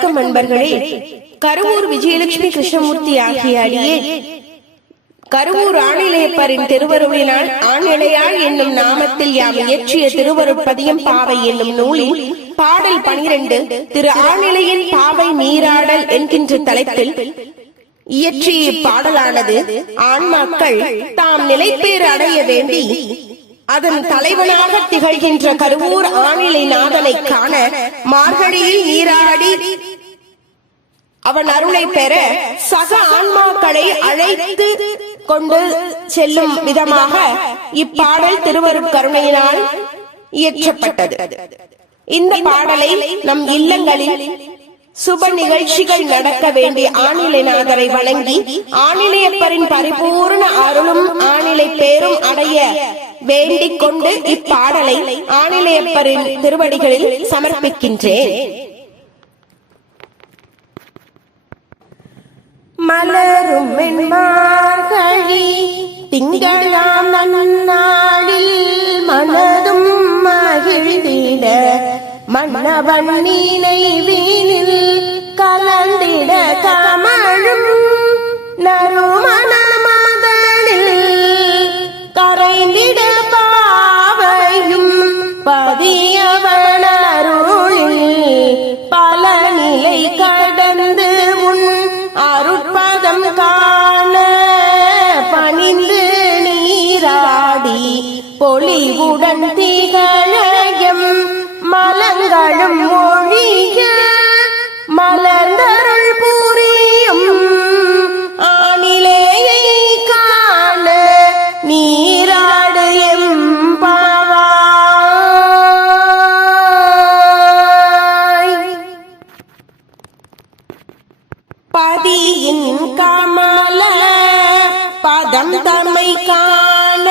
வணக்கம் நண்பர்களே. கருவூர் விஜயலட்சுமி கிருஷ்ணமூர்த்தி ஆகிய அடியே கருவூர் ஆணிலையப்பரின் திருவருளினால் ஆணிலையாள் என்னும் நாமத்தில் யாம் இயற்றிய திருவருட்பதியம் பாவை என்னும் நூலில் பாடல் பனிரெண்டு திரு ஆணிலையின் பாவை நீராடல் என்கின்ற தலைப்பில் இயற்றிய பாடலானது ஆன்மாக்கள் தாம் நிலைப்பேறு அடைய வேண்டி அதன் தலைவனாக திகழ்கின்ற கருவூர் ஆணிலை நாதனை காண மார்கழியில் நீராடி அவன் அருளை பெற சக ஆன்மாக்களை அழைத்து கொண்டு செல்லும் விதமாக இப்பாடல் திருவருட் கருணையினால் இயற்றப்பட்டது. இந்த பாடலை நம் இல்லங்களில் சுப நிகழ்ச்சிகள் நடக்க வேண்டிய ஆணிலைநாதரை வணங்கி ஆணிலையப்பரின் பரிபூர்ண அருளும் ஆணிலை பேரும் அடைய வேண்டிக் கொண்டு இப்பாடலை ஆணிலையப்பரின் திருவடிகளில் சமர்ப்பிக்கின்றேன். மலரும் மென்மார்கழி திங்களாம் நன்னாளில் மனதும் மகிழ்ந்திட மன்னவன் நினைவீனில் கலந்திட காம பதியின் காமல பதம் தமை காண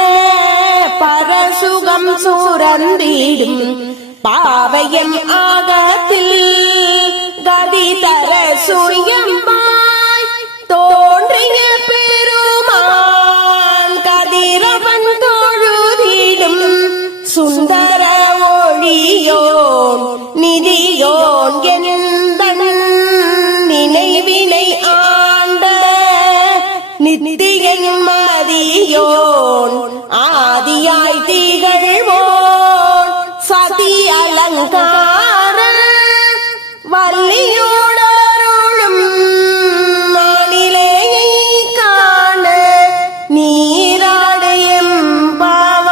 பரசுகம் சுரந்திடும் பாவையம் ஆகத்தில் கதி தர சுயம்பாய் നിത്യയും മതിയോൺ ആദിയായി തീകഴിവോ സതി അലങ്കാര വല്ലിയോടരുളും നാളിലേയെ കാണ് നീരാടയും പാവ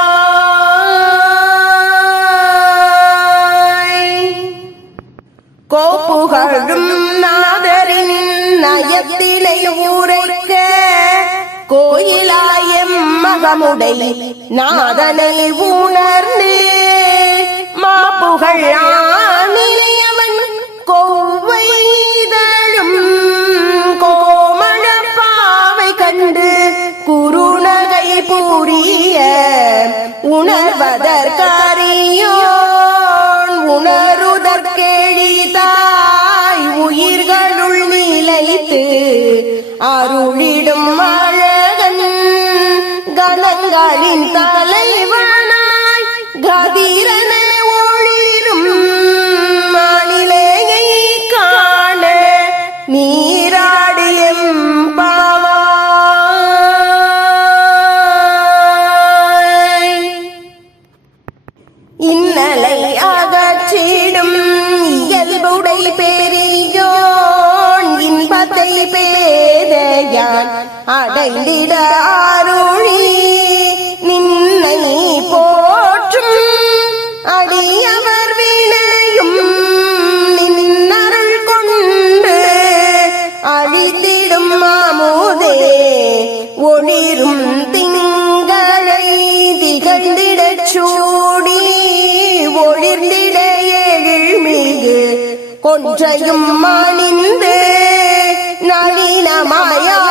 കോപ്പുകളും നാദരിൻ നയത്തിലെ கோயிலாயம் மகமுடை. நாதனை உணர்ந்து மாப்புகழ் ஆணியவன் கொவ்வைதழும் கோமழ பாவை கண்டு குறுநகை புரிய உணர்வதற்காரியோ உணருதற்கெழிதாய் உயிர்களுள் நிலைத்து அருளிடும் நீராடியம் பாவாய் இன்னலை அகற்றிடும் இயல்புடை பெரியோன் இன்பத்தை பேதையான் அடைந்திட ஆரோ ஒன்றையும் மணிந்து நளினமாயாருட்டிரு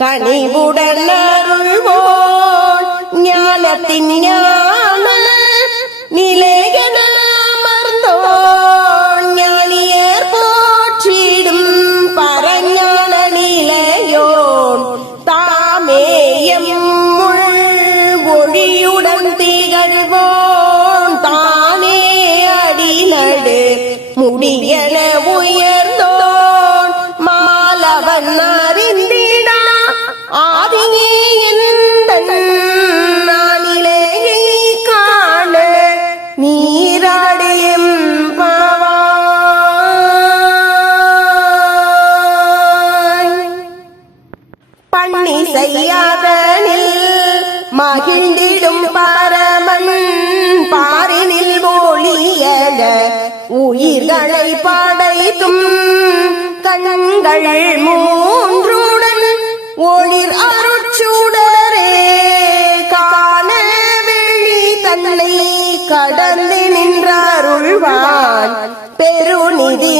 உடையோன் கருத்தினில் ஏற்றிட கனிவுடன் அருள்வோன் ஞானத்தின் ஞான நிலையன அமர்ந்தோன் ஞானியர் போற்றிடும் பண்ணி செய்யாதனில் மகிழ்ந்திடும் பரமன் பாரினில் ஒளியல உயிர்களை படைத்தும் கண்கள் மூன்றுடன் ஒளிர் அருட்சுடரே. காண வெளி தன்னை கடந்து நின்றாருள்வான். பெருநிதி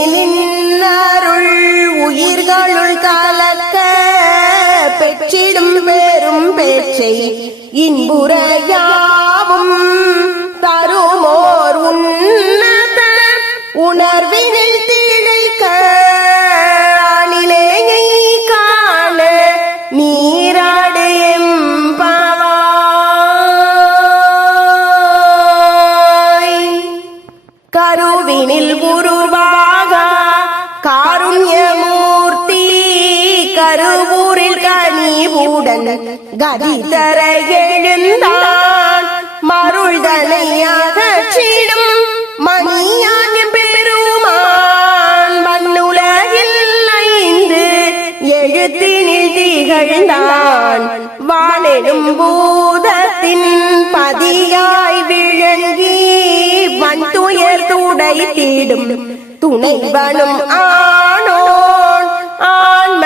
பெற்றிடும் பெரும் பேச்சை இன்புறையாவும் தருமோர் உன்னத உணர்வினில் கனிவுடன் கதி தர எழுந்தான் மருள்தனை அகற்றிடும் மணியான பெருமான். மண்ணுலகில் ஐந்து எழுத்தினில் திகழ்ந்தான். வாழெடும் பூதத்தின் பதியாய் விழங்கி வன் துயர் துடை தீடும் துணைவனும் ஆனோன். ஆன்ம